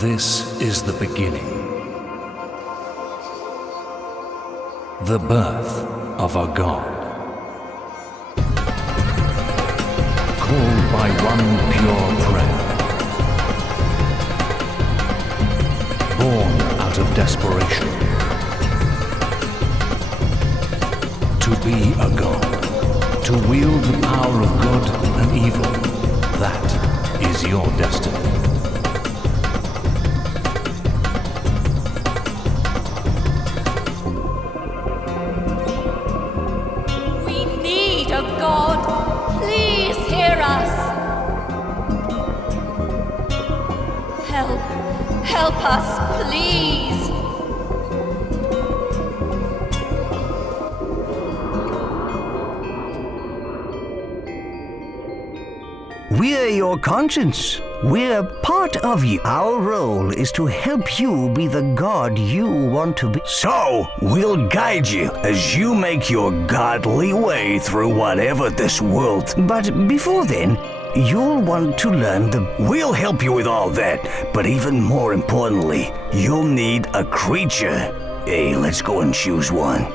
This is the beginning. The birth of a god. Called by one pure prayer. Born out of desperation. To be a god. To wield the power of good and evil. That is your destiny. God, please hear us. Help us, please. We're your conscience. We're part of you. Our role is to help you be the god you want to be. So, we'll guide you as you make your godly way through whatever this world. But before then, you'll want to learn the... We'll help you with all that, but even more importantly, you'll need a creature. Hey, let's go and choose one.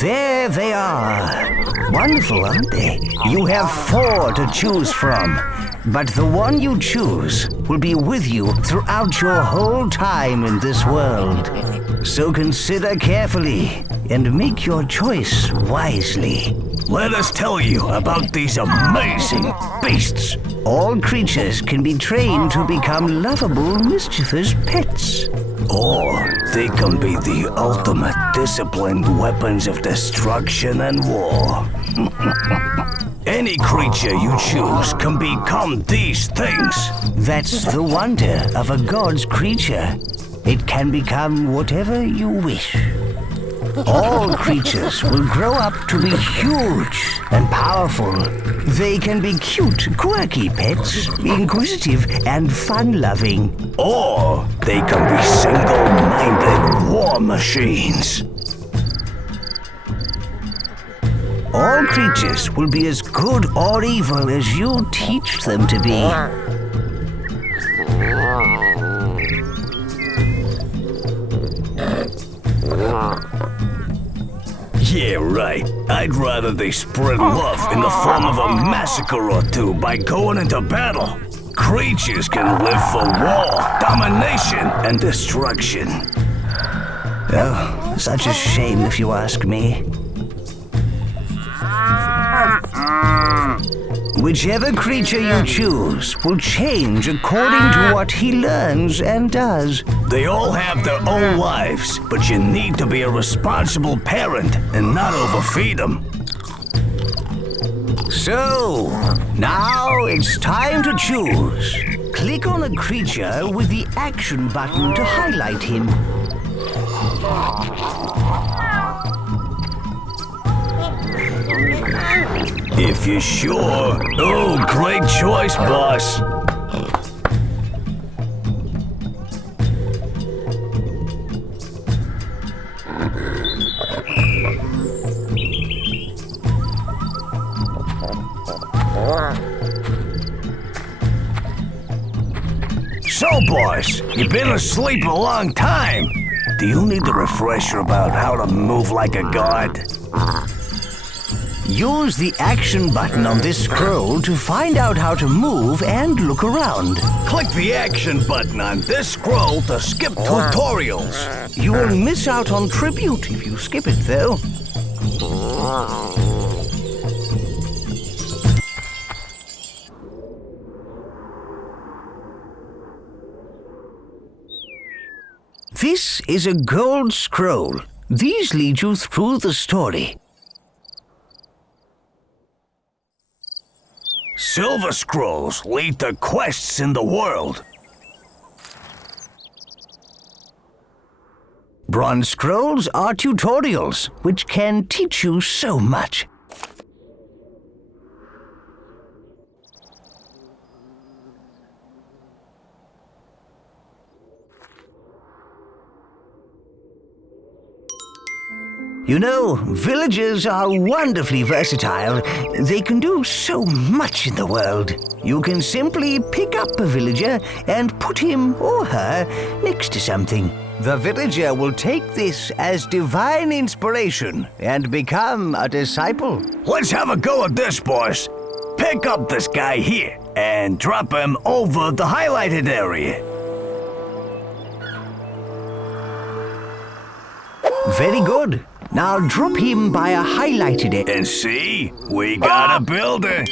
There they are. Wonderful, aren't they? You have 4 to choose from, but the one you choose will be with you throughout your whole time in this world. So consider carefully and make your choice wisely. Let us tell you about these amazing beasts. All creatures can be trained to become lovable, mischievous pets. Or they can be the ultimate disciplined weapons of destruction and war. Any creature you choose can become these things. That's the wonder of a god's creature. It can become whatever you wish. All creatures will grow up to be huge and powerful. They can be cute, quirky pets, inquisitive and fun-loving. Or they can be single-minded war machines. All creatures will be as good or evil as you teach them to be. Yeah, right. I'd rather they spread love in the form of a massacre or two by going into battle. Creatures can live for war, domination, and destruction. Oh, such a shame if you ask me. Whichever creature you choose will change according to what he learns and does. They all have their own lives, but you need to be a responsible parent and not overfeed them. So, now it's time to choose. Click on a creature with the action button to highlight him. If you're sure. Oh, great choice, boss. So, boss, you've been asleep a long time. Do you need a refresher about how to move like a god? Use the action button on this scroll to find out how to move and look around. Click the action button on this scroll to skip tutorials. You will miss out on tribute if you skip it, though. This is a gold scroll. These lead you through the story. Silver scrolls lead to quests in the world. Bronze scrolls are tutorials, which can teach you so much. You know, villagers are wonderfully versatile. They can do so much in the world. You can simply pick up a villager and put him or her next to something. The villager will take this as divine inspiration and become a disciple. Let's have a go at this, boss. Pick up this guy here and drop him over the highlighted area. Very good. Now drop him by a highlighted area. And see, we got a builder.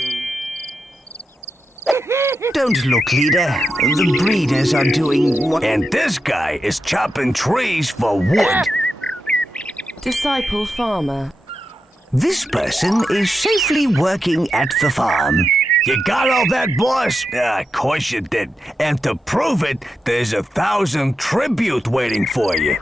Don't look, leader. The breeders are doing what... And this guy is chopping trees for wood. Disciple farmer. This person is safely working at the farm. You got all that, boss? Of course you did. And to prove it, there's 1,000 tribute waiting for you.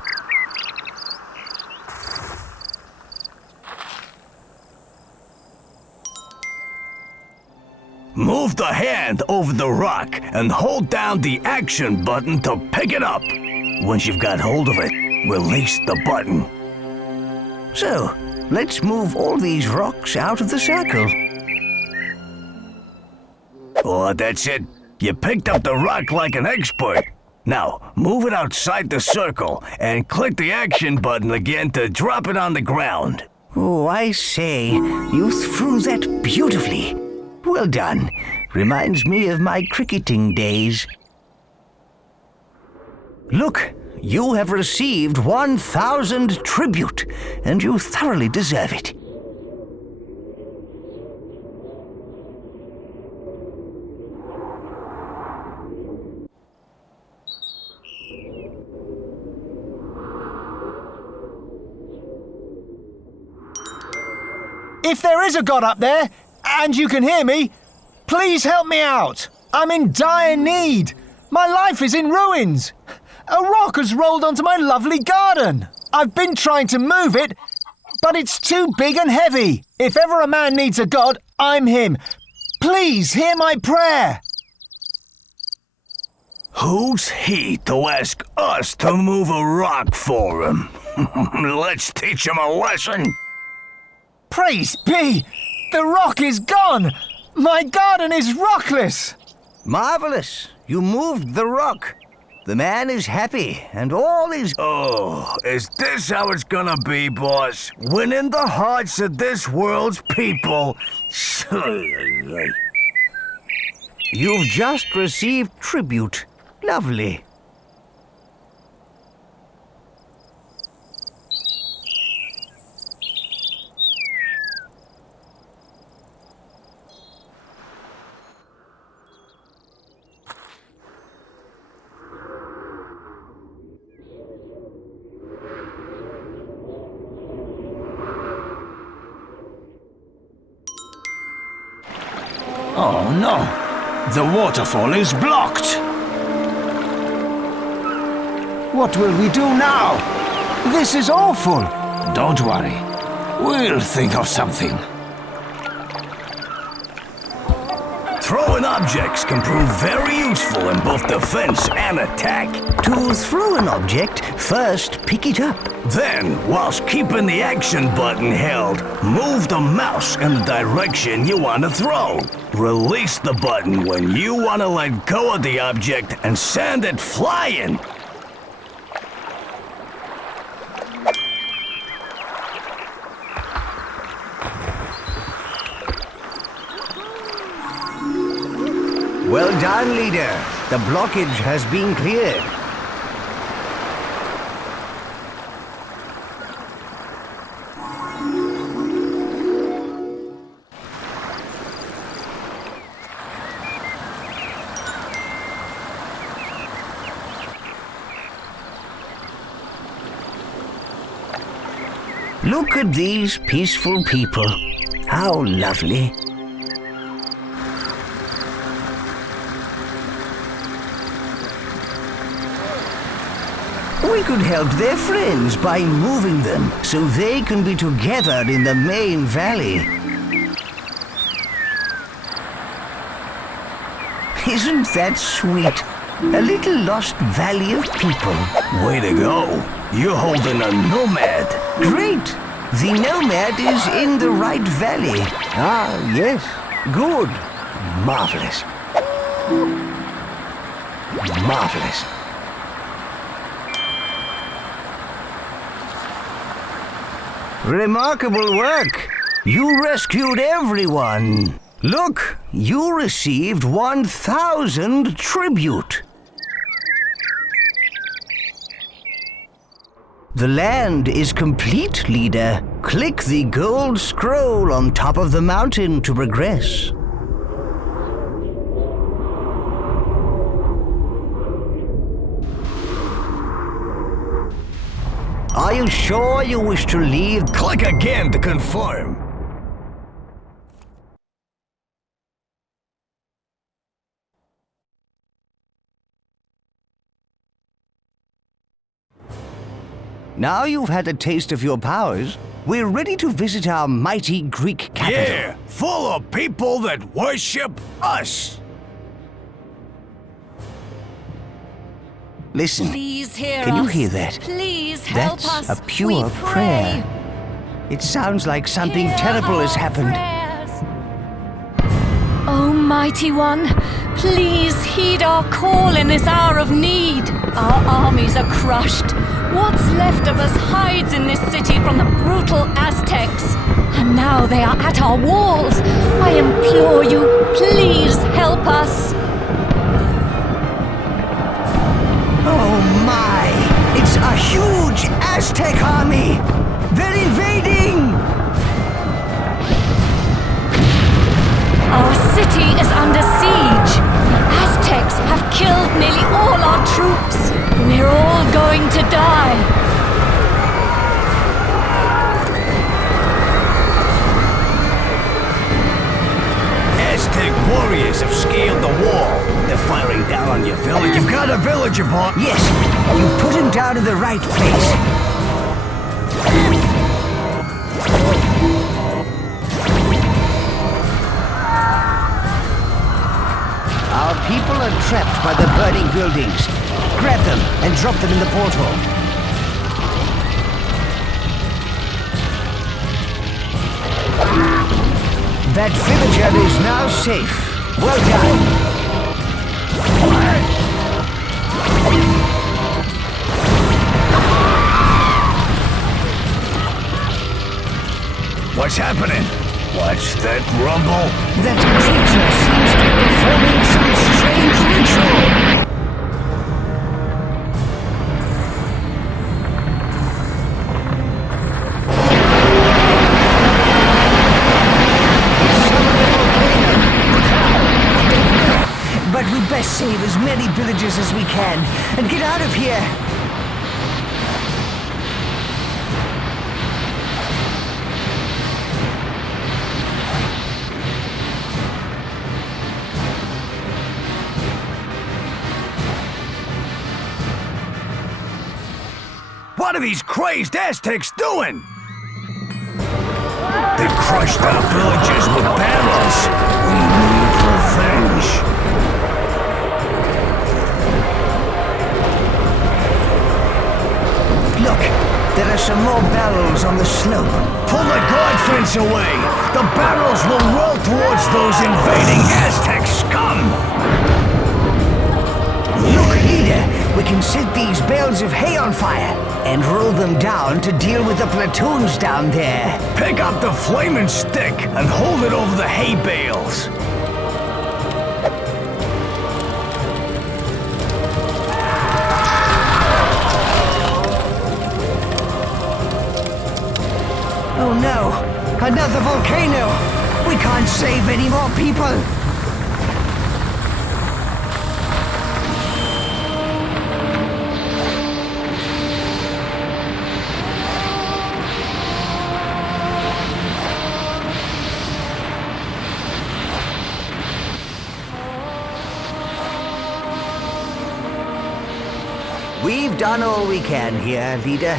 Move the hand over the rock and hold down the action button to pick it up. Once you've got hold of it, release the button. So, let's move all these rocks out of the circle. Oh, that's it. You picked up the rock like an expert. Now, move it outside the circle and click the action button again to drop it on the ground. Oh, I say, you threw that beautifully. Well done. Reminds me of my cricketing days. Look, you have received 1,000 tribute, and you thoroughly deserve it. If there is a god up there, and you can hear me, please help me out. I'm in dire need. My life is in ruins. A rock has rolled onto my lovely garden. I've been trying to move it, but it's too big and heavy. If ever a man needs a god, I'm him. Please hear my prayer. Who's he to ask us to move a rock for him? Let's teach him a lesson. Praise be! The rock is gone! My garden is rockless! Marvelous! You moved the rock. The man is happy, and all is... Oh, is this how it's gonna be, boss? Winning the hearts of this world's people? You've just received tribute. Lovely. Oh no! The waterfall is blocked! What will we do now? This is awful! Don't worry. We'll think of something. Throwing objects can prove very useful in both defense and attack. To throw an object, first pick it up. Then, whilst keeping the action button held, move the mouse in the direction you want to throw. Release the button when you want to let go of the object and send it flying. Well done, leader. The blockage has been cleared. Look at these peaceful people. How lovely. We could help their friends by moving them so they can be together in the main valley. Isn't that sweet? A little lost valley of people. Way to go. You're holding a nomad. Great! The nomad is in the right valley. Ah, yes. Good. Marvelous. Marvelous. Remarkable work. You rescued everyone. Look, you received 1,000 tribute. The land is complete, leader. Click the gold scroll on top of the mountain to progress. Are you sure you wish to leave? Click again to confirm. Now you've had a taste of your powers, we're ready to visit our mighty Greek capital. Yeah, full of people that worship us. Listen, Please hear us. can you hear that? Please help That's us. a pure we prayer. It sounds like something Hear terrible has our happened. prayers. Almighty One, please heed our call in this hour of need. Our armies are crushed. What's left of us hides in this city from the brutal Aztecs. And now they are at our walls. I implore you, please help us. Oh my! It's a huge Aztec army! They're invading! Our city is under siege. Aztecs have killed nearly all our troops. We're all going to die. Aztec warriors have scaled the wall. They're firing down on your village. You've got a villager, boy. Yes, you put him down in the right place. Our people are trapped by the burning buildings. Grab them and drop them in the portal. That villager is now safe. Well done. What's happening? What's that rumble? That creature seems to be performing some strange ritual. It's some volcano. But we best save as many villagers as we can and get out of here. What are these crazed Aztecs doing? They've crushed our villages with barrels. We need revenge. Look, there are some more barrels on the slope. Pull the guard fence away. The barrels will roll towards those invading Aztec scum. Look, leader, we can set these bales of hay on fire and roll them down to deal with the platoons down there. Pick up the flaming stick and hold it over the hay bales. Oh no, another volcano. We can't save any more people. We've done all we can here, leader.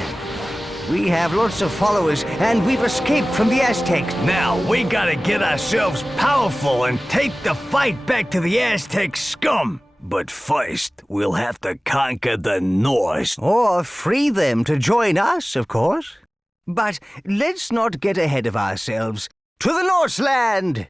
We have lots of followers, and we've escaped from the Aztecs. Now, we gotta get ourselves powerful and take the fight back to the Aztec scum. But first, we'll have to conquer the Norse. Or free them to join us, of course. But let's not get ahead of ourselves. To the Norseland!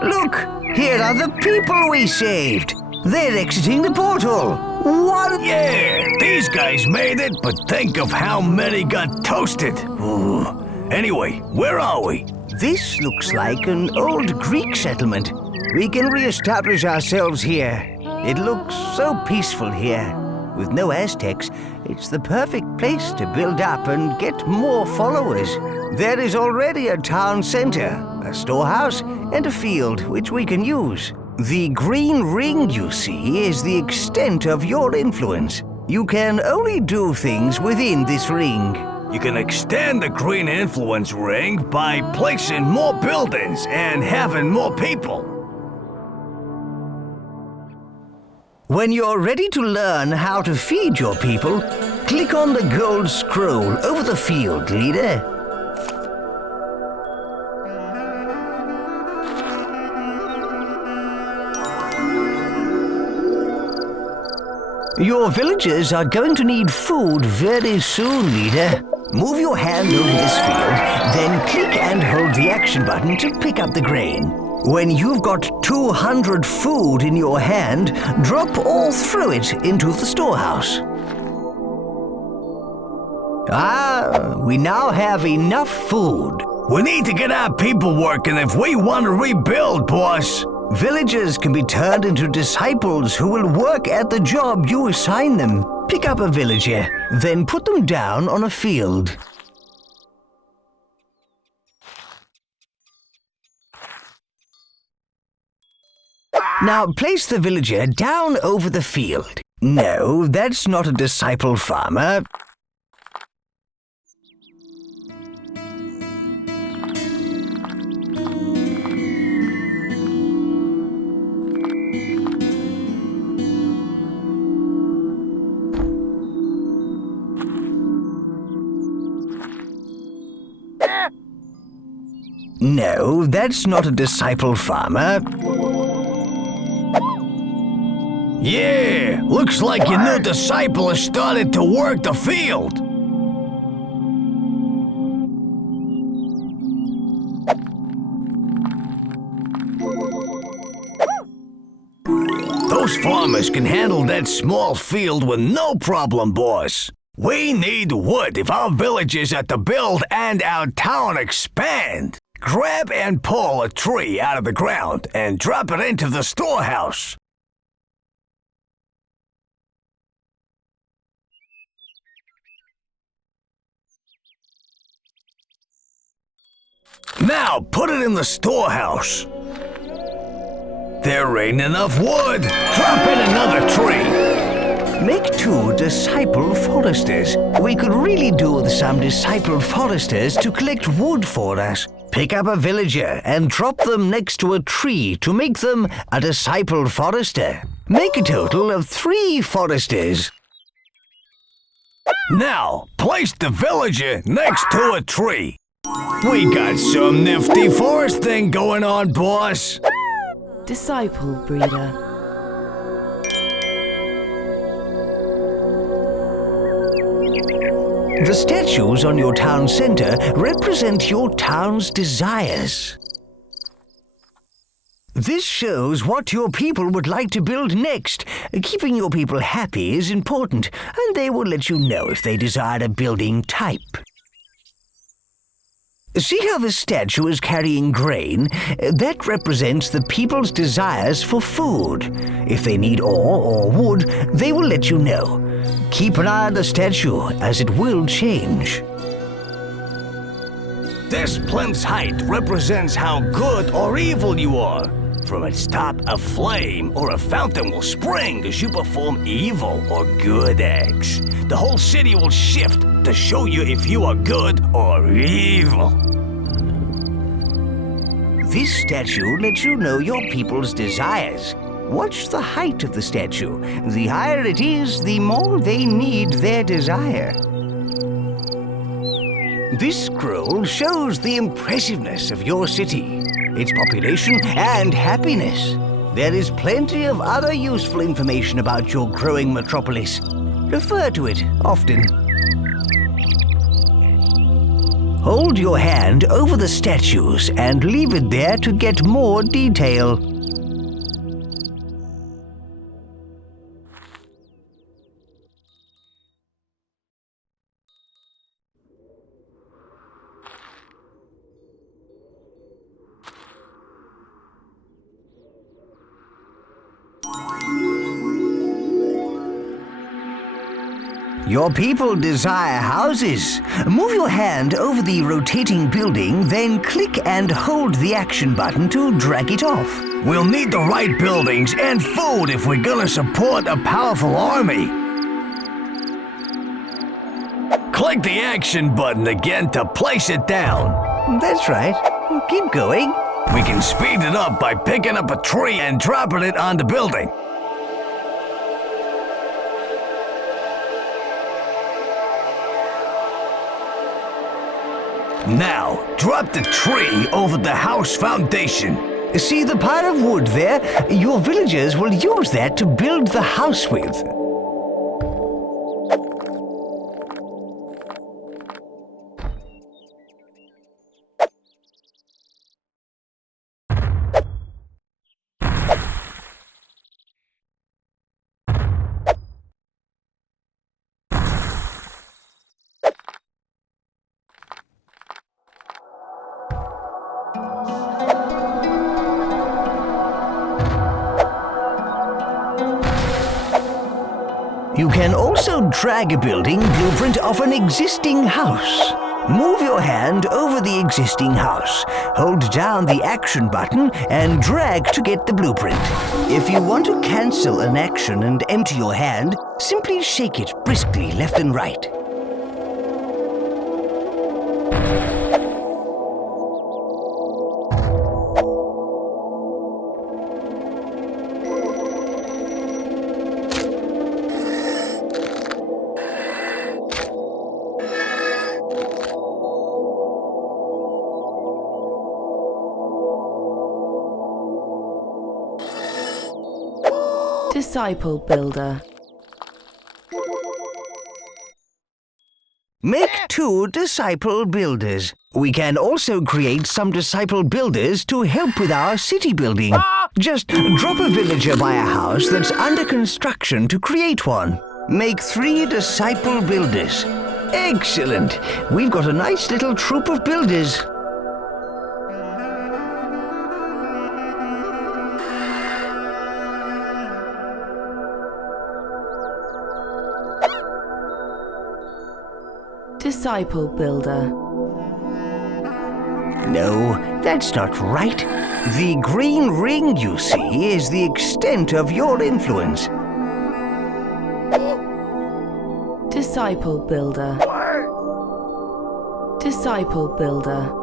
Look! Here are the people we saved! They're exiting the portal! What? Yeah, these guys made it, but think of how many got toasted. Ooh. Anyway, where are we? This looks like an old Greek settlement. We can re-establish ourselves here. It looks so peaceful here. With no Aztecs, it's the perfect place to build up and get more followers. There is already a town center, a storehouse, and a field which we can use. The green ring you see is the extent of your influence. You can only do things within this ring. You can extend the green influence ring by placing more buildings and having more people. When you're ready to learn how to feed your people, click on the gold scroll over the field, leader. Your villagers are going to need food very soon, leader. Move your hand over this field, then click and hold the action button to pick up the grain. When you've got 200 food in your hand, drop all through it into the storehouse. We now have enough food. We need to get our people working if we want to rebuild, boss. Villagers can be turned into disciples who will work at the job you assign them. Pick up a villager, then put them down on a field. Now place the villager down over the field. No, that's not a disciple farmer. No, that's not a disciple farmer. Yeah, looks like your new disciple has started to work the field. Those farmers can handle that small field with no problem, boss. We need wood if our villages are to build and our town expand. Grab and pull a tree out of the ground and drop it into the storehouse. Now put it in the storehouse. There ain't enough wood. Drop in another tree. Make 2 disciple foresters. We could really do with some disciple foresters to collect wood for us. Pick up a villager and drop them next to a tree to make them a disciple forester. Make a total of 3 foresters. Now, place the villager next to a tree. We got some nifty forest thing going on, boss. Disciple breeder. The statues on your town center represent your town's desires. This shows what your people would like to build next. Keeping your people happy is important, and they will let you know if they desire a building type. See how the statue is carrying grain? That represents the people's desires for food. If they need ore or wood, they will let you know. Keep an eye on the statue, as it will change. This plinth's height represents how good or evil you are. From its top, a flame or a fountain will spring as you perform evil or good acts. The whole city will shift to show you if you are good or evil. This statue lets you know your people's desires. Watch the height of the statue. The higher it is, the more they need their desire. This scroll shows the impressiveness of your city, its population and happiness. There is plenty of other useful information about your growing metropolis. Refer to it often. Hold your hand over the statues and leave it there to get more detail. Your people desire houses. Move your hand over the rotating building, then click and hold the action button to drag it off. We'll need the right buildings and food if we're gonna support a powerful army. Click the action button again to place it down. That's right. Keep going. We can speed it up by picking up a tree and dropping it on the building. Now, drop the tree over the house foundation. See the pile of wood there? Your villagers will use that to build the house with. You can also drag a building blueprint of an existing house. Move your hand over the existing house. Hold down the action button and drag to get the blueprint. If you want to cancel an action and empty your hand, simply shake it briskly left and right. Disciple Builder. Make 2 disciple builders. We can also create some disciple builders to help with our city building. Just drop a villager by a house that's under construction to create one. Make 3 disciple builders. Excellent! We've got a nice little troop of builders. Disciple Builder. No, that's not right. The green ring you see is the extent of your influence. Disciple Builder. Disciple Builder.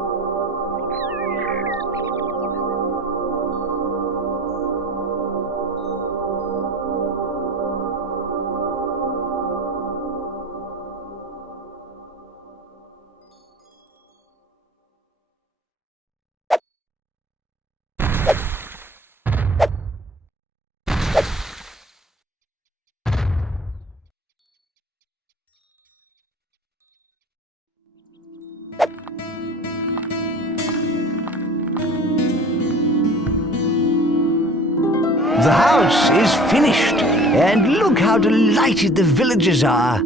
The house is finished, and look how delighted the villagers are.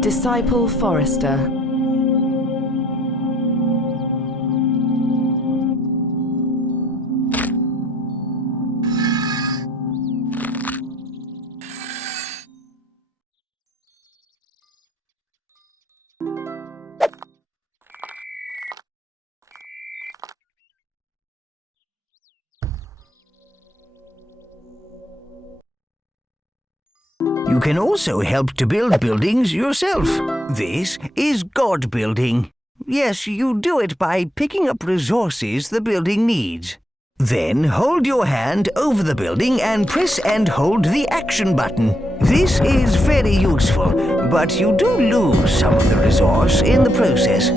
Disciple Forester. You can also help to build buildings yourself. This is God building. Yes, you do it by picking up resources the building needs. Then hold your hand over the building and press and hold the action button. This is very useful, but you do lose some of the resource in the process.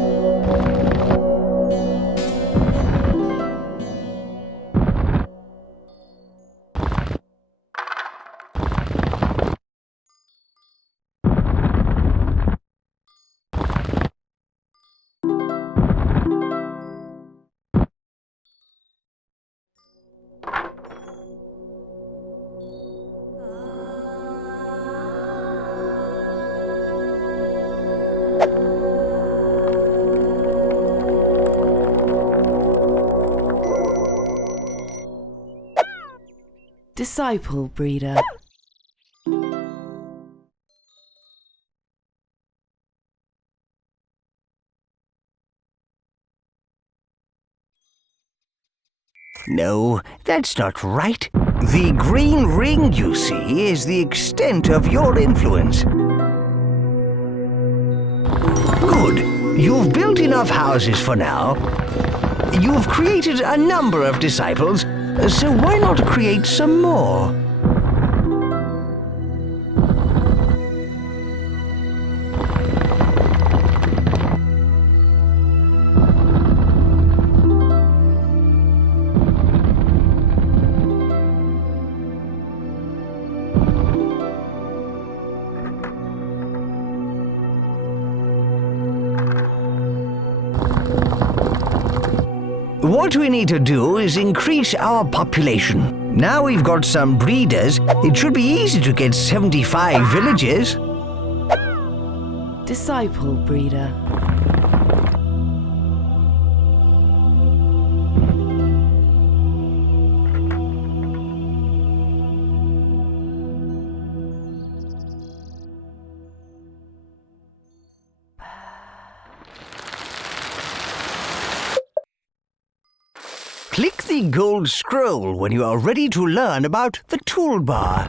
Disciple breeder. No, that's not right. The green ring you see is the extent of your influence. Good. You've built enough houses for now. You've created a number of disciples, so why not create some more? What we need to do is increase our population. Now we've got some breeders, it should be easy to get 75 villages. Disciple breeder. Click the gold scroll when you are ready to learn about the toolbar.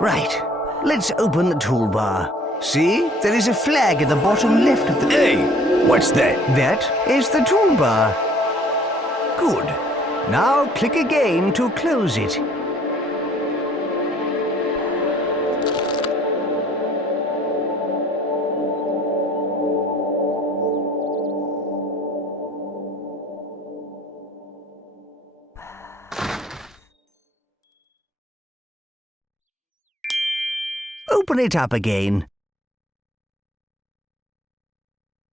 Right, let's open the toolbar. See, there is a flag at the bottom left of the... Hey, what's that? That is the toolbar. Good. Now click again to close it. Open it up again.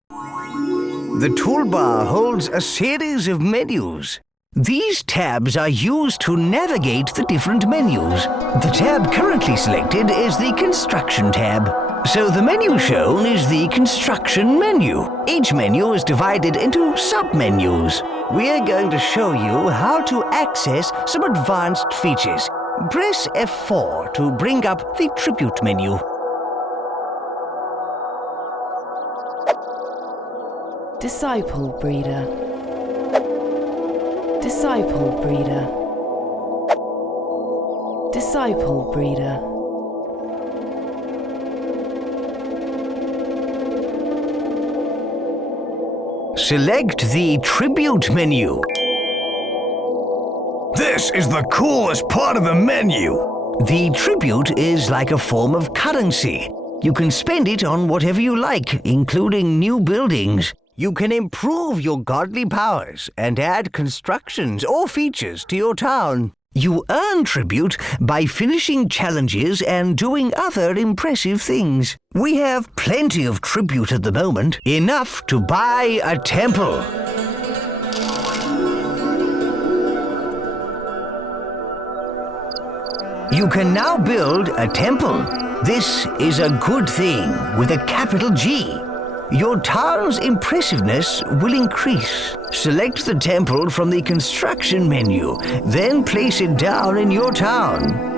The toolbar holds a series of menus. These tabs are used to navigate the different menus. The tab currently selected is the Construction tab. So the menu shown is the Construction menu. Each menu is divided into sub-menus. We are going to show you how to access some advanced features. Press F4 to bring up the Tribute menu. Disciple breeder. Disciple breeder. Disciple breeder. Select the Tribute menu. This is the coolest part of the menu. The tribute is like a form of currency. You can spend it on whatever you like, including new buildings. You can improve your godly powers and add constructions or features to your town. You earn tribute by finishing challenges and doing other impressive things. We have plenty of tribute at the moment, enough to buy a temple. You can now build a temple. This is a good thing with a capital G. Your town's impressiveness will increase. Select the temple from the construction menu, then place it down in your town.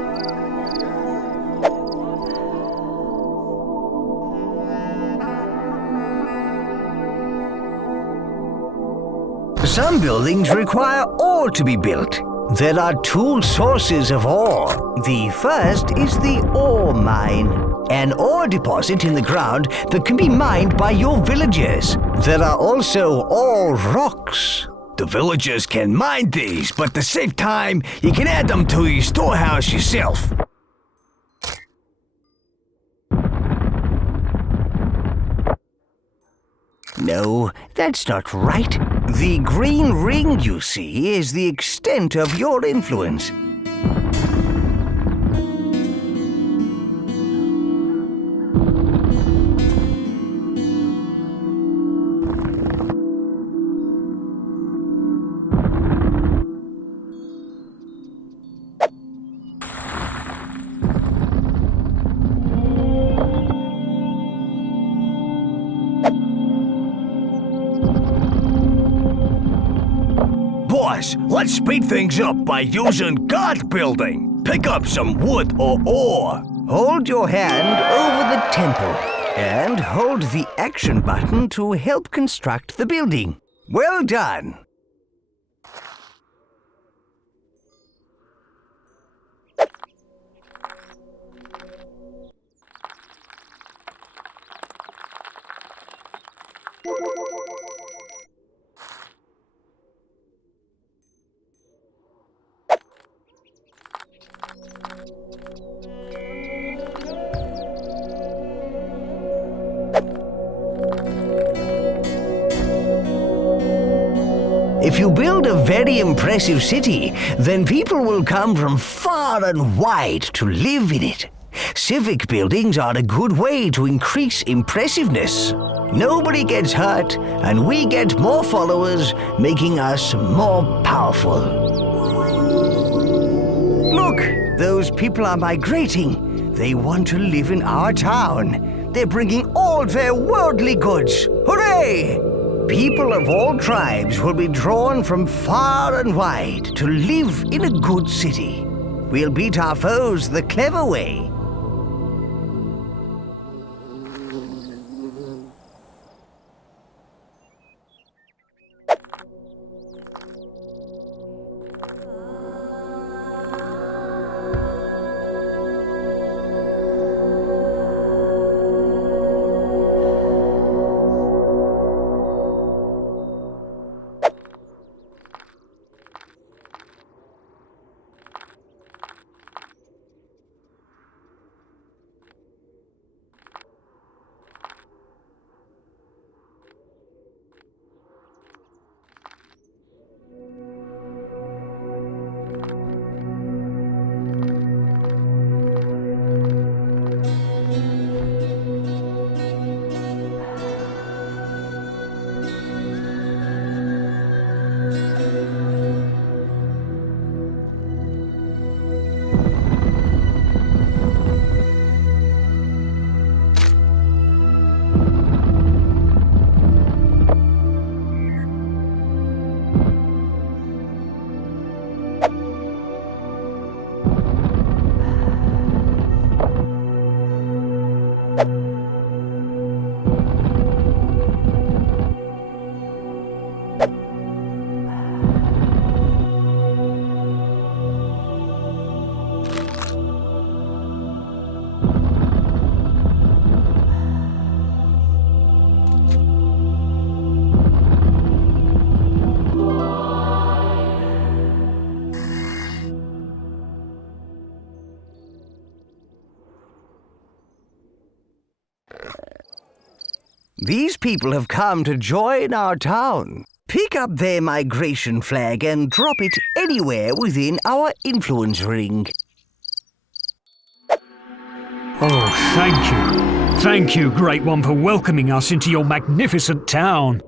Some buildings require ore to be built. There are two sources of ore. The first is the ore mine, an ore deposit in the ground that can be mined by your villagers. There are also ore rocks. The villagers can mine these, but to save time, you can add them to your storehouse yourself. No, that's not right. The green ring you see is the extent of your influence. Boss, let's speed things up by using guard building. Pick up some wood or ore. Hold your hand over the temple and hold the action button to help construct the building. Well done. If you build a very impressive city, then people will come from far and wide to live in it. Civic buildings are a good way to increase impressiveness. Nobody gets hurt, and we get more followers, making us more powerful. Look, those people are migrating. They want to live in our town. They're bringing all their worldly goods. Hooray! People of all tribes will be drawn from far and wide to live in a good city. We'll beat our foes the clever way. These people have come to join our town. Pick up their migration flag and drop it anywhere within our influence ring. Oh, thank you. Thank you, Great One, for welcoming us into your magnificent town.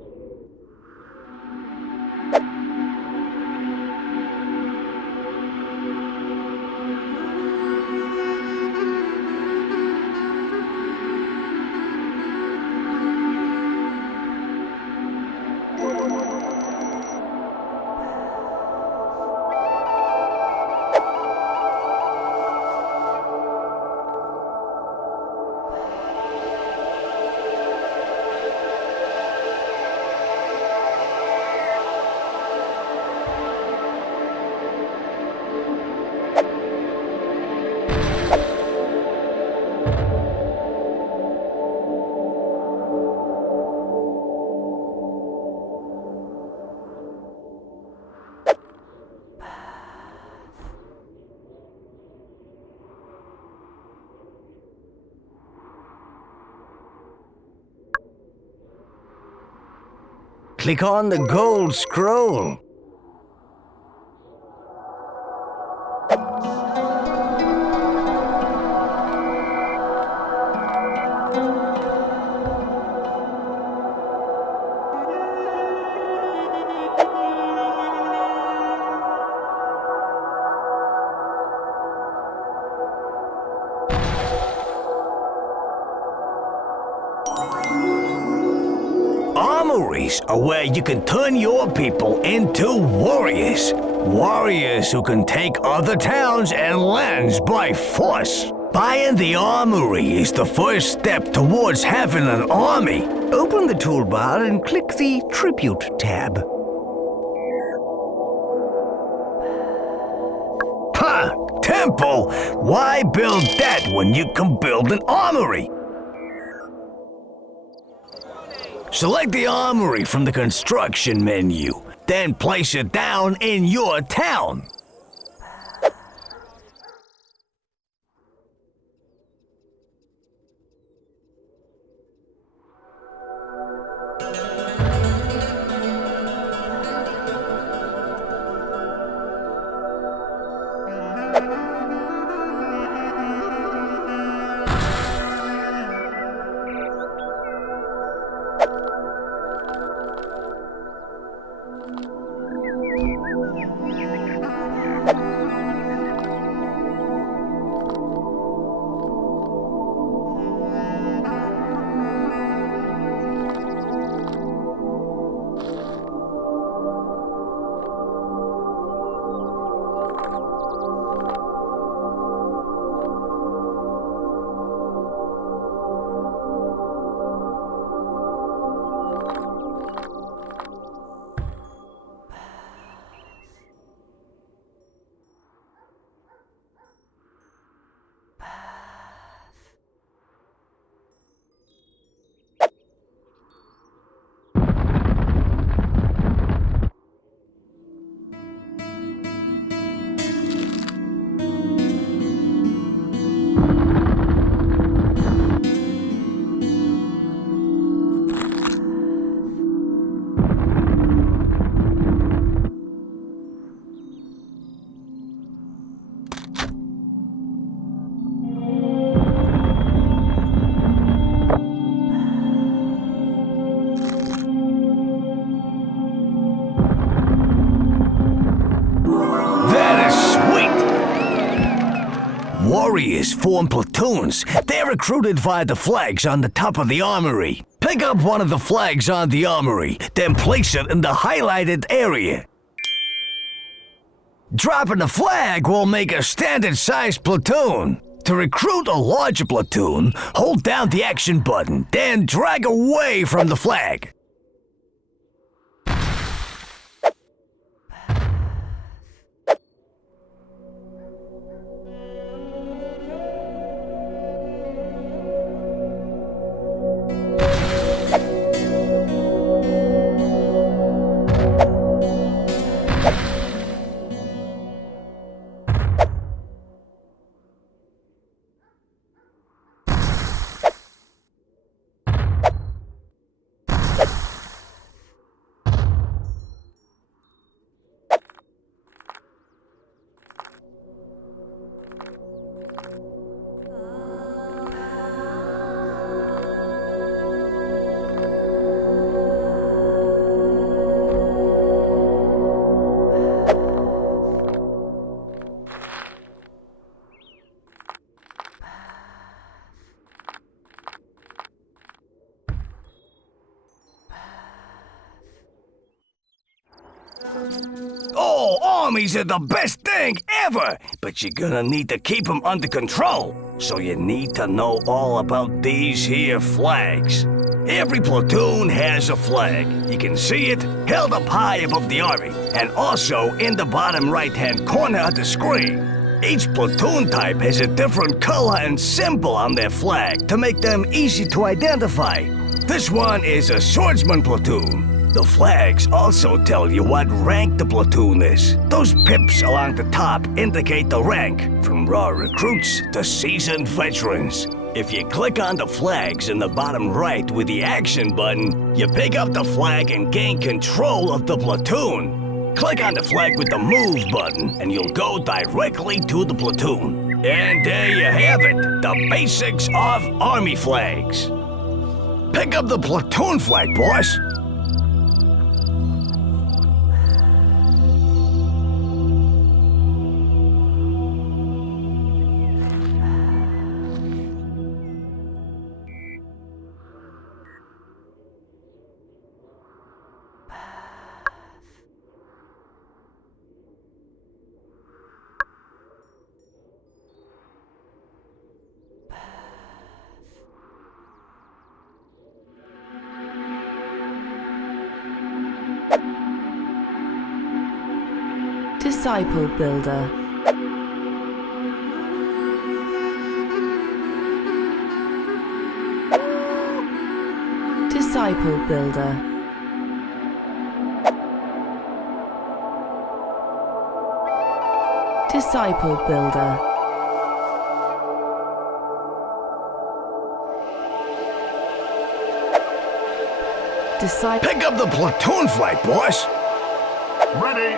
Click on the gold scroll. Armories are where you can turn your people into warriors. Warriors who can take other towns and lands by force. Buying the armory is the first step towards having an army. Open the toolbar and click the Tribute tab. Ha! Temple! Why build that when you can build an armory? Select the armory from the construction menu, then place it down in your town. Warriors form platoons. They're recruited via the flags on the top of the armory. Pick up one of the flags on the armory, then place it in the highlighted area. Dropping the flag will make a standard-sized platoon. To recruit a larger platoon, hold down the action button, then drag away from the flag. Oh, armies are the best thing ever, but you're gonna need to keep them under control. So you need to know all about these here flags. Every platoon has a flag. You can see it held up high above the army, and also in the bottom right-hand corner of the screen. Each platoon type has a different color and symbol on their flag to make them easy to identify. This one is a swordsman platoon. The flags also tell you what rank the platoon is. Those pips along the top indicate the rank, from raw recruits to seasoned veterans. If you click on the flags in the bottom right with the action button, you pick up the flag and gain control of the platoon. Click on the flag with the move button and you'll go directly to the platoon. And there you have it, the basics of army flags. Pick up the platoon flag, boss. Disciple Builder. Disciple Builder. Disciple Builder. Pick up the platoon flag, boss. Ready.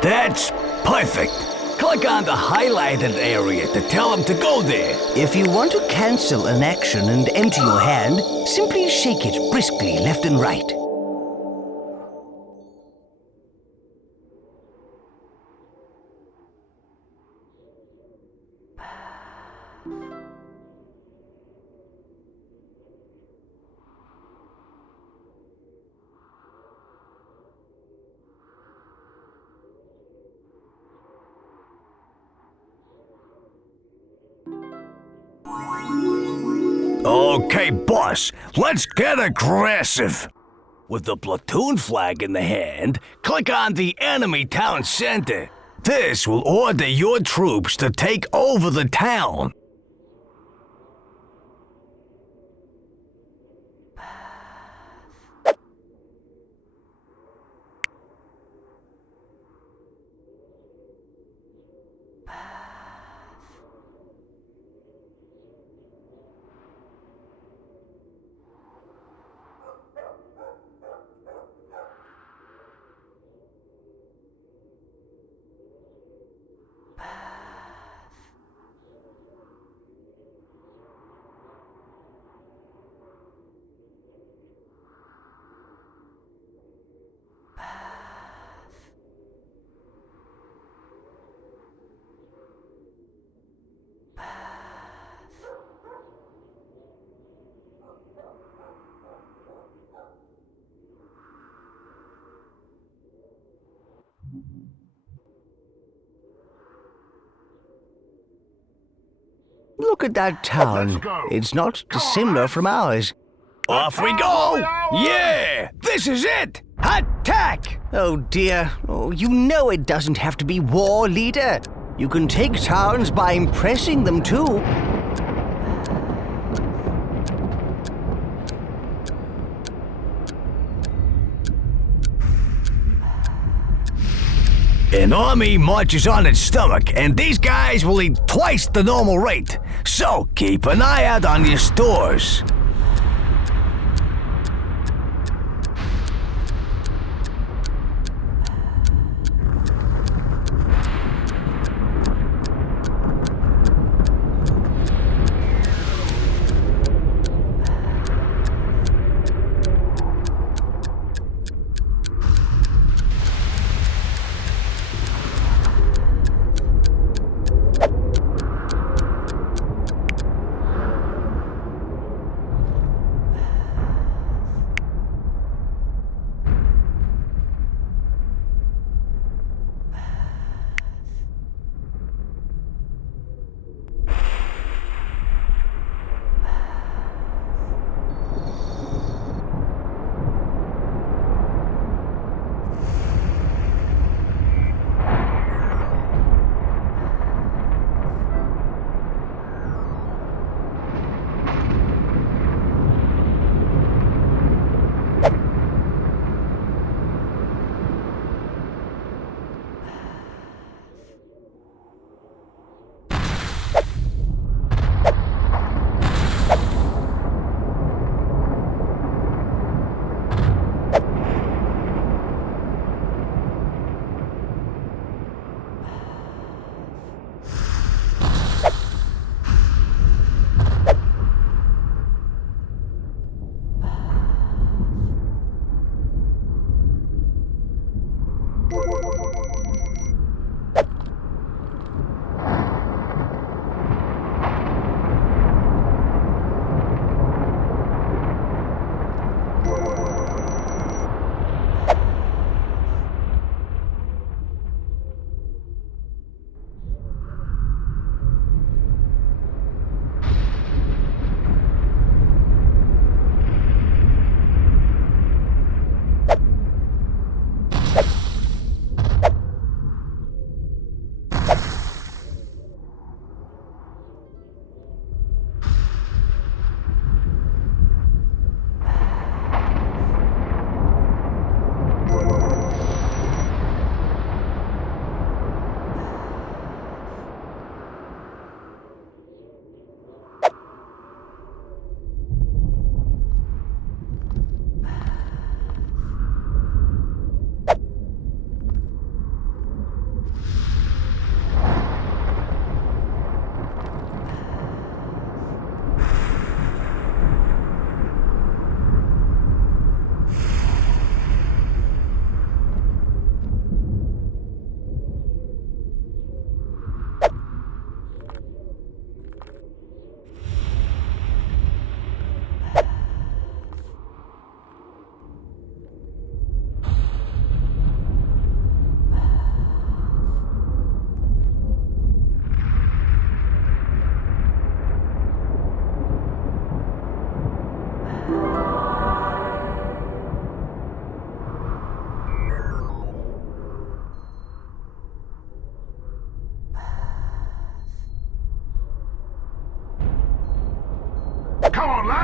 That's perfect. Click on the highlighted area to tell them to go there. If you want to cancel an action and empty your hand, simply shake it briskly left and right. Okay, boss, let's get aggressive. With the platoon flag in the hand, click on the enemy town center. This will order your troops to take over the town. Look at that town. It's not dissimilar from ours. Off we go! Yeah! This is it! Attack! Oh dear. Oh, you know it doesn't have to be war, leader. You can take towns by impressing them too. An army marches on its stomach, and these guys will eat twice the normal rate. So keep an eye out on your stores.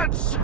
chance!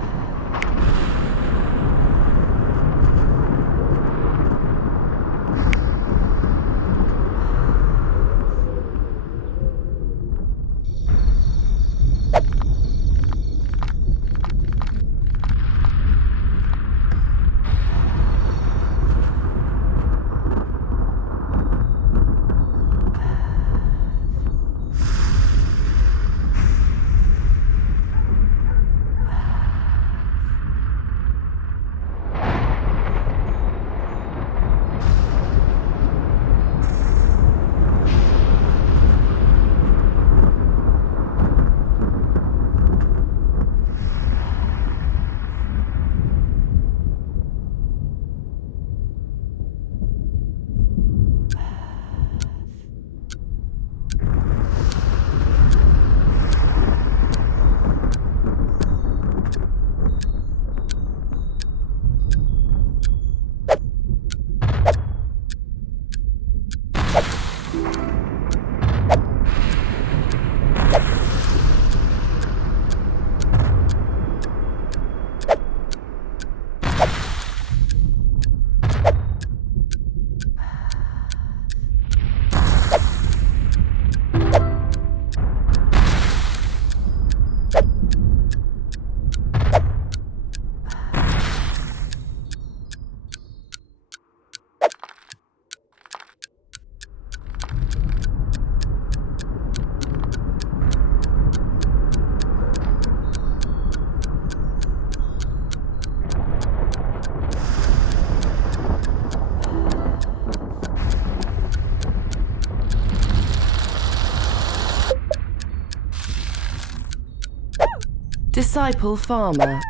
Disciple farmer.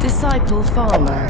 Disciple farmer.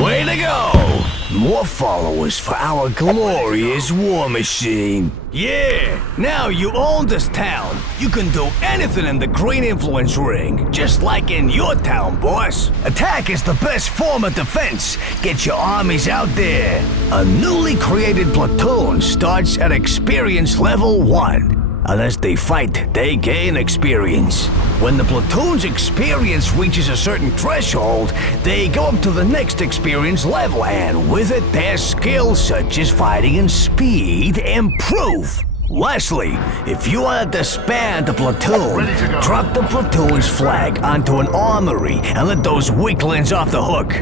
Way to go! More followers for our glorious war machine. Yeah, now you own this town. You can do anything in the Green Influence Ring, just like in your town, boss. Attack is the best form of defense. Get your armies out there. A newly created platoon starts at experience level 1. Unless they fight, they gain experience. When the platoon's experience reaches a certain threshold, they go up to the next experience level, and with it, their skills such as fighting and speed improve. Lastly, if you want to disband the platoon, drop the platoon's flag onto an armory and let those weaklings off the hook.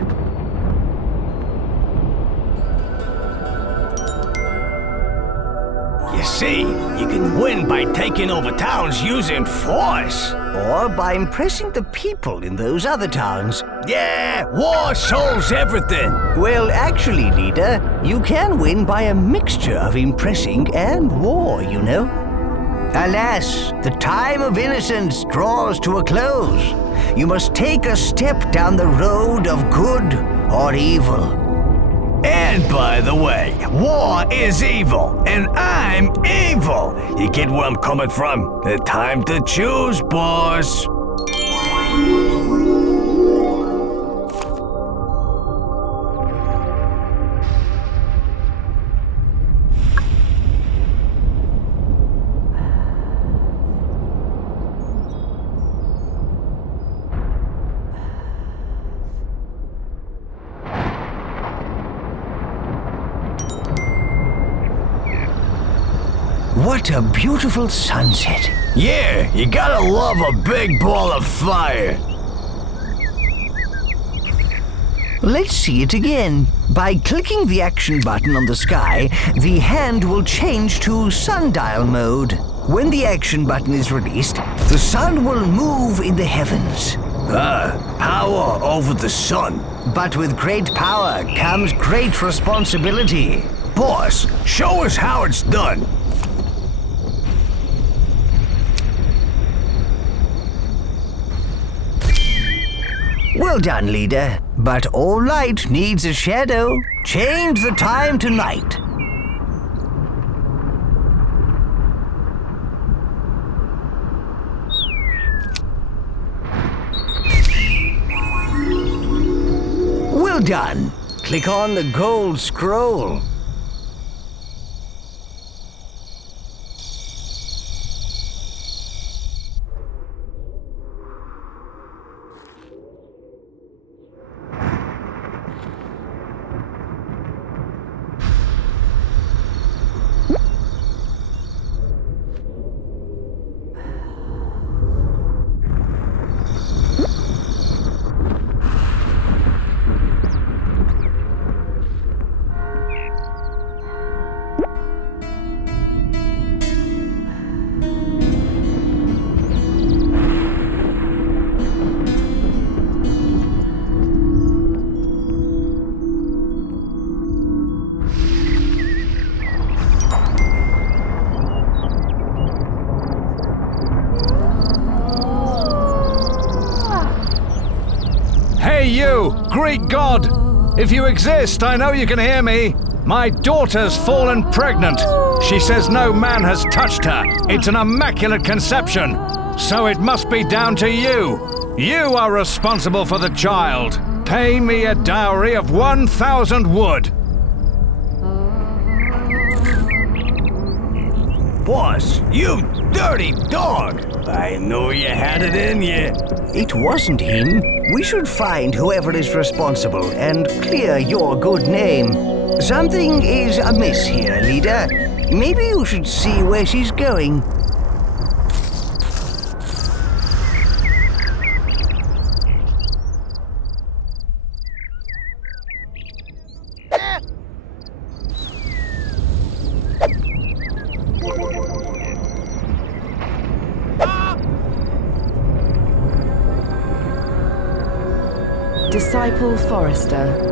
You see, you can win by taking over towns using force. Or by impressing the people in those other towns. Yeah, war solves everything. Well, actually, leader, you can win by a mixture of impressing and war, you know. Alas, the time of innocence draws to a close. You must take a step down the road of good or evil. And by the way, war is evil, and I'm evil. You get where I'm coming from? The time to choose, boss. What a beautiful sunset. Yeah, you gotta love a big ball of fire. Let's see it again. By clicking the action button on the sky, the hand will change to sundial mode. When the action button is released, the sun will move in the heavens. Power over the sun. But with great power comes great responsibility. Boss, show us how it's done. Well done, leader. But all light needs a shadow. Change the time to night. Well done. Click on the gold scroll. Hey you, Greek god! If you exist, I know you can hear me. My daughter's fallen pregnant. She says no man has touched her. It's an immaculate conception. So it must be down to you. You are responsible for the child. Pay me a dowry of 1,000 wood. Boss, you dirty dog! I knew you had it in you. It wasn't him. We should find whoever is responsible and clear your good name. Something is amiss here, leader. Maybe you should see where she's going. Disciple Forester.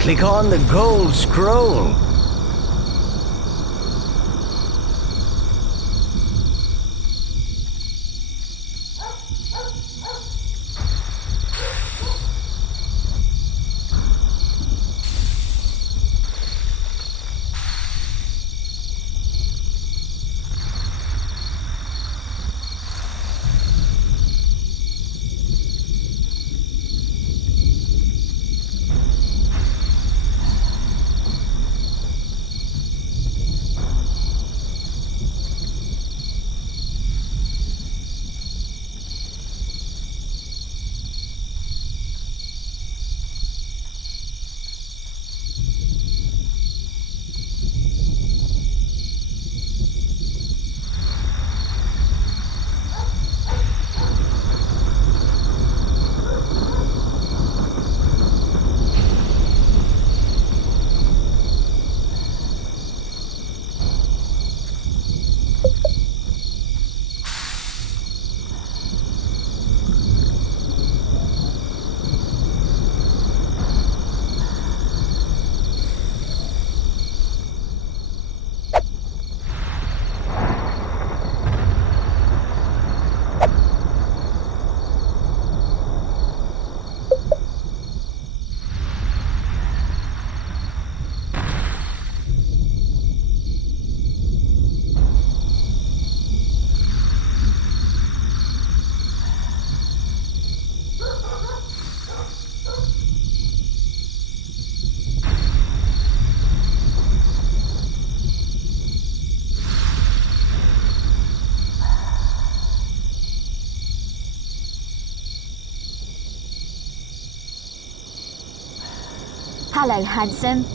Click on the gold scroll. Hello, handsome.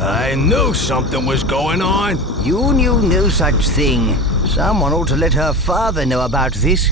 I knew something was going on. You knew no such thing. Someone ought to let her father know about this.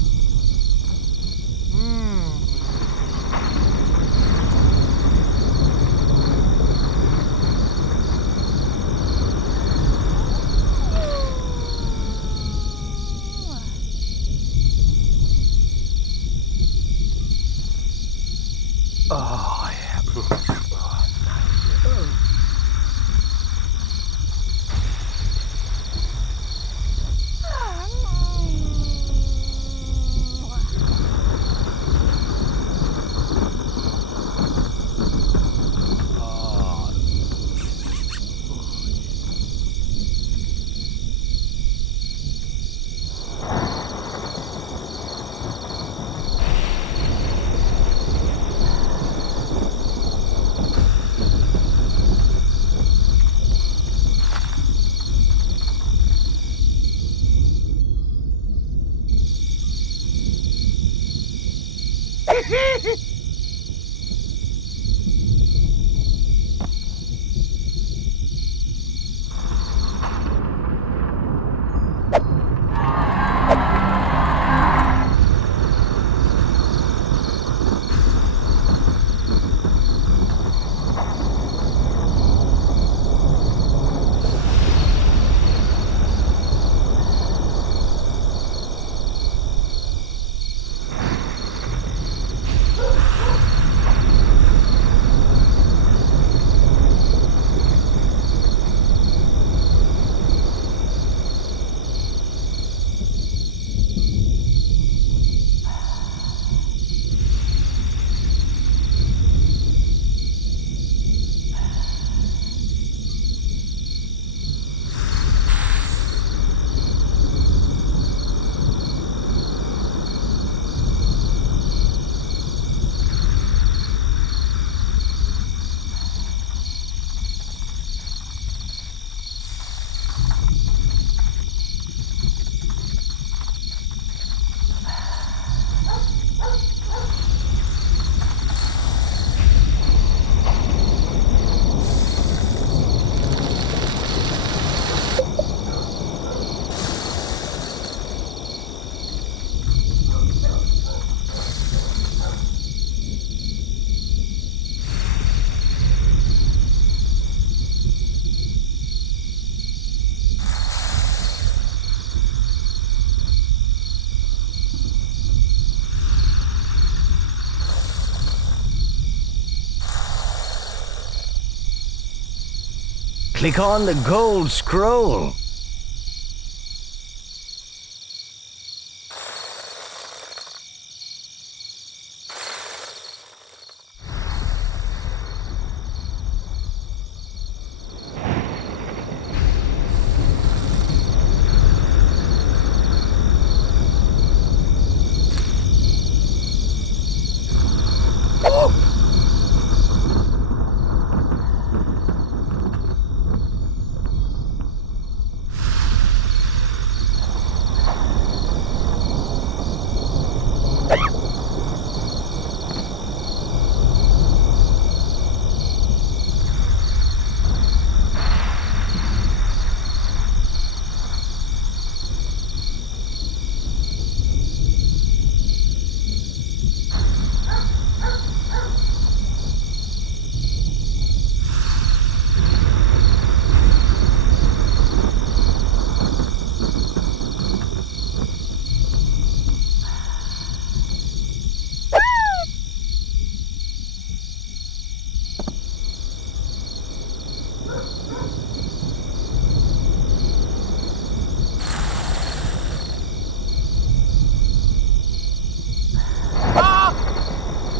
Click on the gold scroll.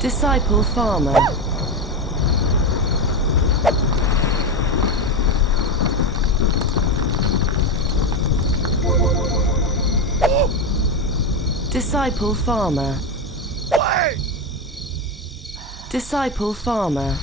Disciple farmer. Disciple farmer. Disciple farmer.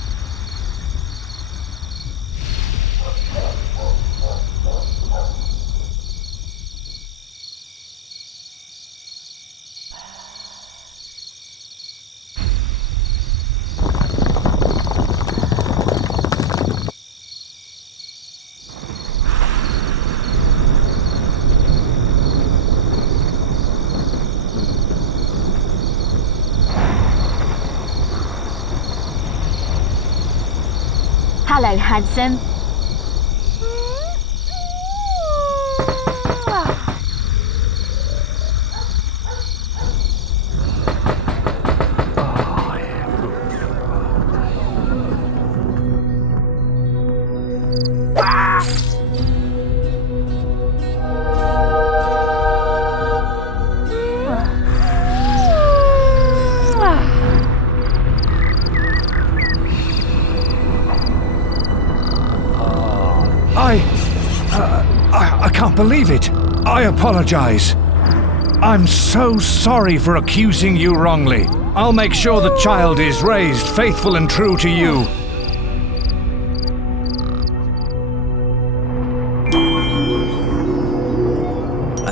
Hello, handsome. I can't believe it. I apologize. I'm so sorry for accusing you wrongly. I'll make sure the child is raised faithful and true to you.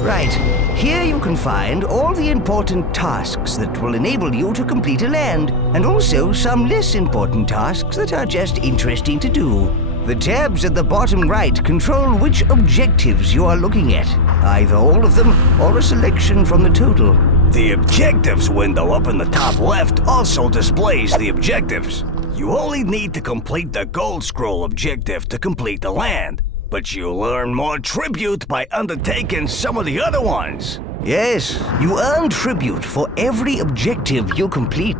Right. Here you can find all the important tasks that will enable you to complete a land, and also some less important tasks that are just interesting to do. The tabs at the bottom right control which objectives you are looking at, either all of them or a selection from the total. The objectives window up in the top left also displays the objectives. You only need to complete the gold scroll objective to complete the land, but you'll earn more tribute by undertaking some of the other ones. Yes, you earn tribute for every objective you complete.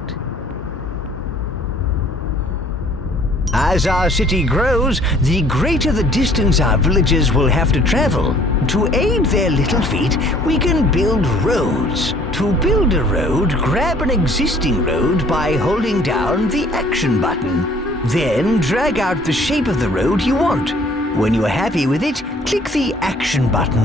As our city grows, the greater the distance our villagers will have to travel. To aid their little feet, we can build roads. To build a road, grab an existing road by holding down the action button. Then drag out the shape of the road you want. When you're happy with it, click the action button.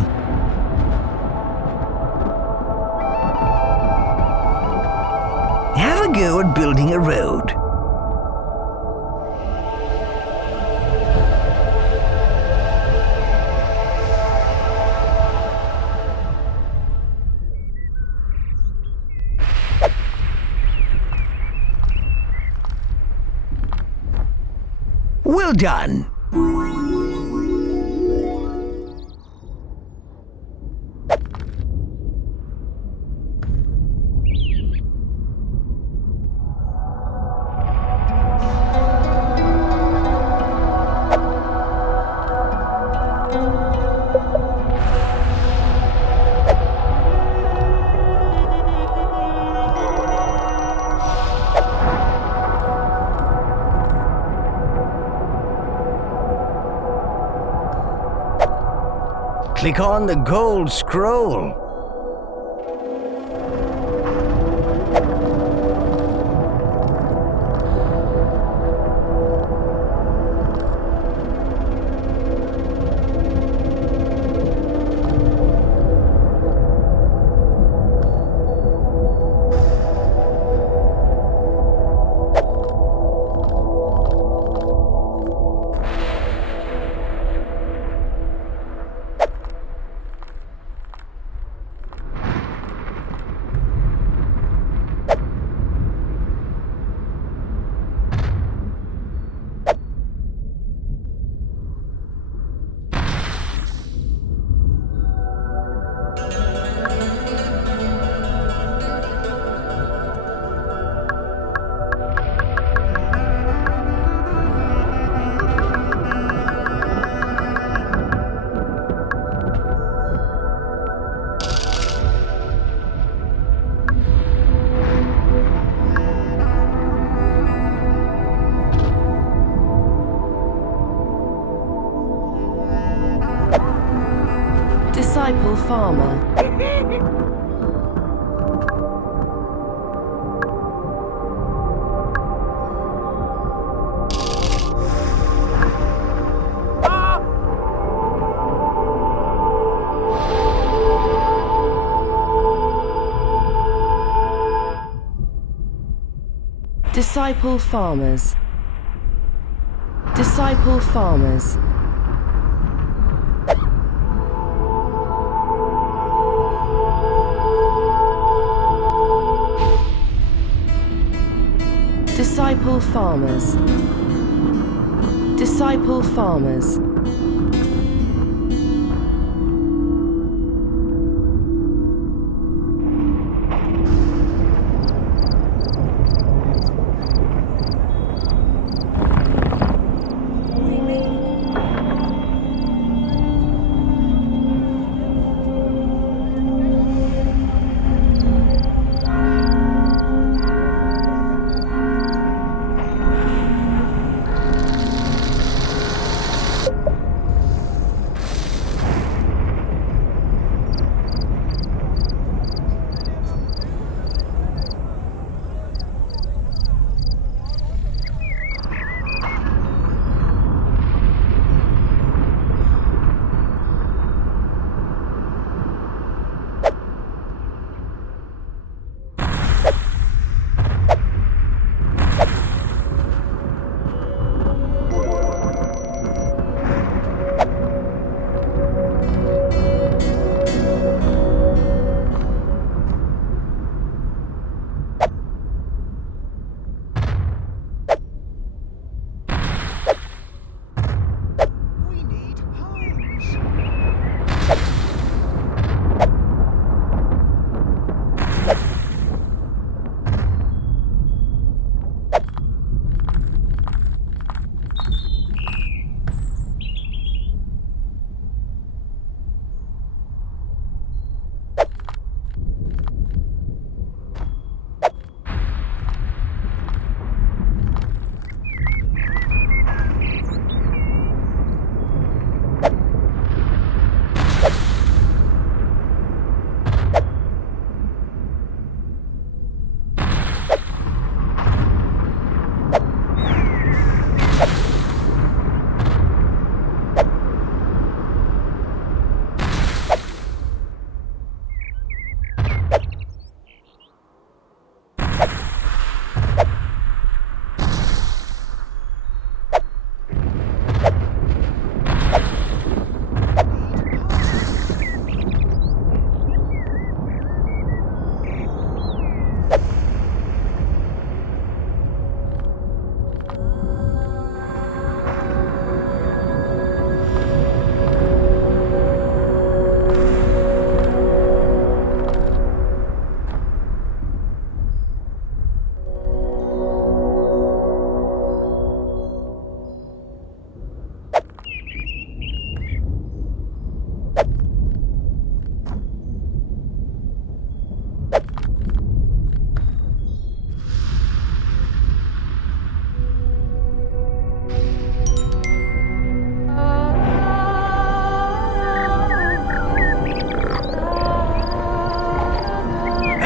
Have a go at building a road. Well done. Click on the gold scroll. Disciple farmer. Disciple farmers. Disciple farmers. Disciple farmers. Disciple farmers.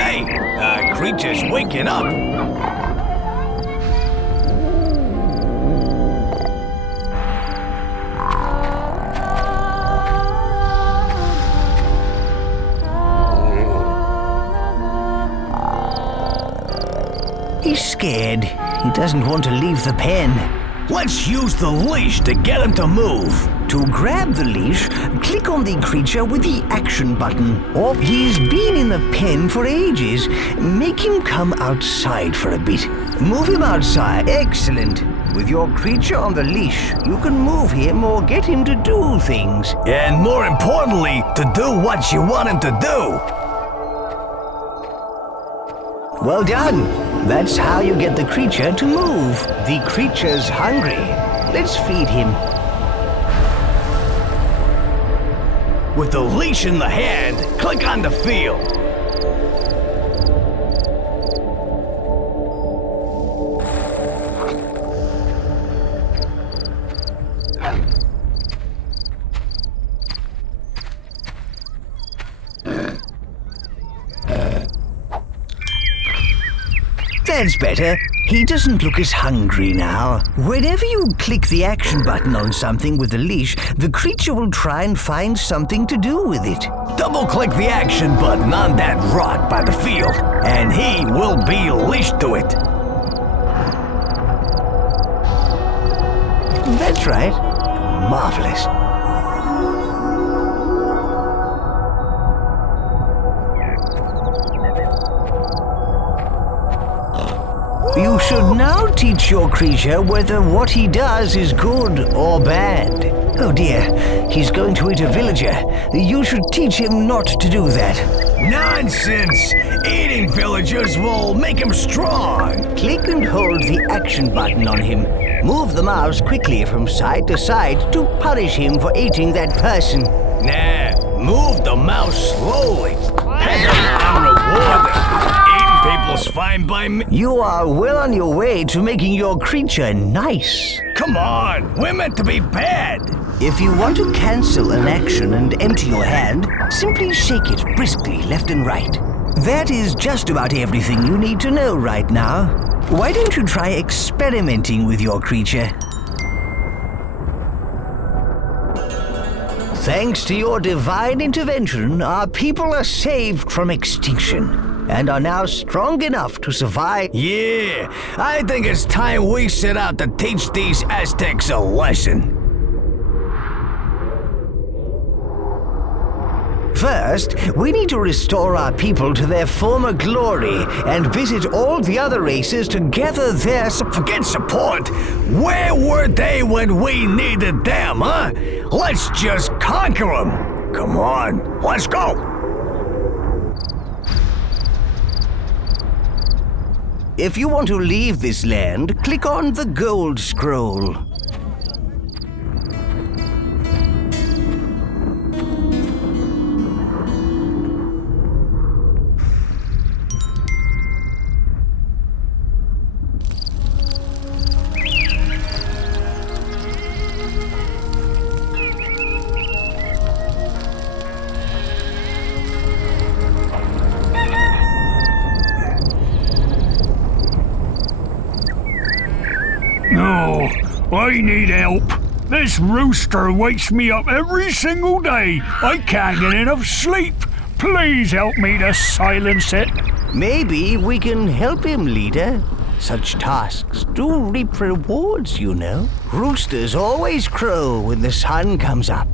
Hey, creature's waking up. He's scared. He doesn't want to leave the pen. Let's use the leash to get him to move. To grab the leash, click on the creature with the action button. Or he's been in the pen for ages. Make him come outside for a bit. Move him outside. Excellent. With your creature on the leash, you can move him or get him to do things. And more importantly, to do what you want him to do. Well done. That's how you get the creature to move. The creature's hungry. Let's feed him. With the leash in the hand, click on the field. That's better. He doesn't look as hungry now. Whenever you click the action button on something with the leash, the creature will try and find something to do with it. Double-click the action button on that rock by the field, and he will be leashed to it. That's right. Marvelous. You should now teach your creature whether what he does is good or bad. Oh dear, he's going to eat a villager. You should teach him not to do that. Nonsense! Eating villagers will make him strong. Click and hold the action button on him. Move the mouse quickly from side to side to punish him for eating that person. Nah, move the mouse slowly. And reward them. People's fine by me. You are well on your way to making your creature nice. Come on, we're meant to be bad. If you want to cancel an action and empty your hand, simply shake it briskly left and right. That is just about everything you need to know right now. Why don't you try experimenting with your creature? Thanks to your divine intervention, our people are saved from extinction and are now strong enough to survive. Yeah, I think it's time we set out to teach these Aztecs a lesson. First, we need to restore our people to their former glory and visit all the other races to gather their Forget support! Where were they when we needed them, huh? Let's just conquer them! Come on, let's go! If you want to leave this land, click on the gold scroll. No, I need help. This rooster wakes me up every single day. I can't get enough sleep. Please help me to silence it. Maybe we can help him, leader. Such tasks do reap rewards, you know. Roosters always crow when the sun comes up.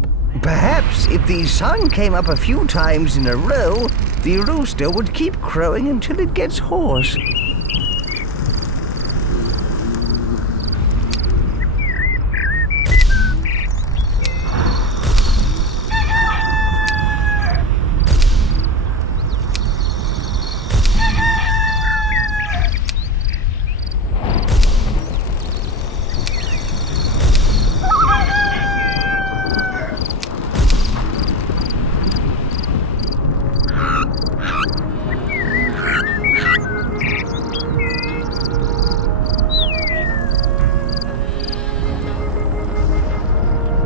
Perhaps if the sun came up a few times in a row, the rooster would keep crowing until it gets hoarse.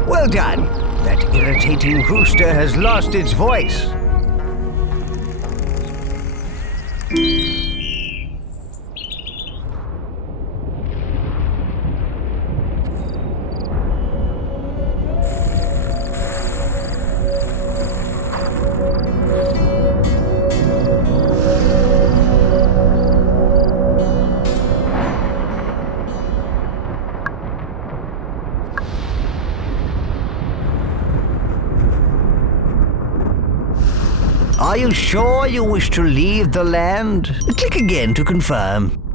Well done. That irritating rooster has lost its voice. Are you sure you wish to leave the land? Click again to confirm.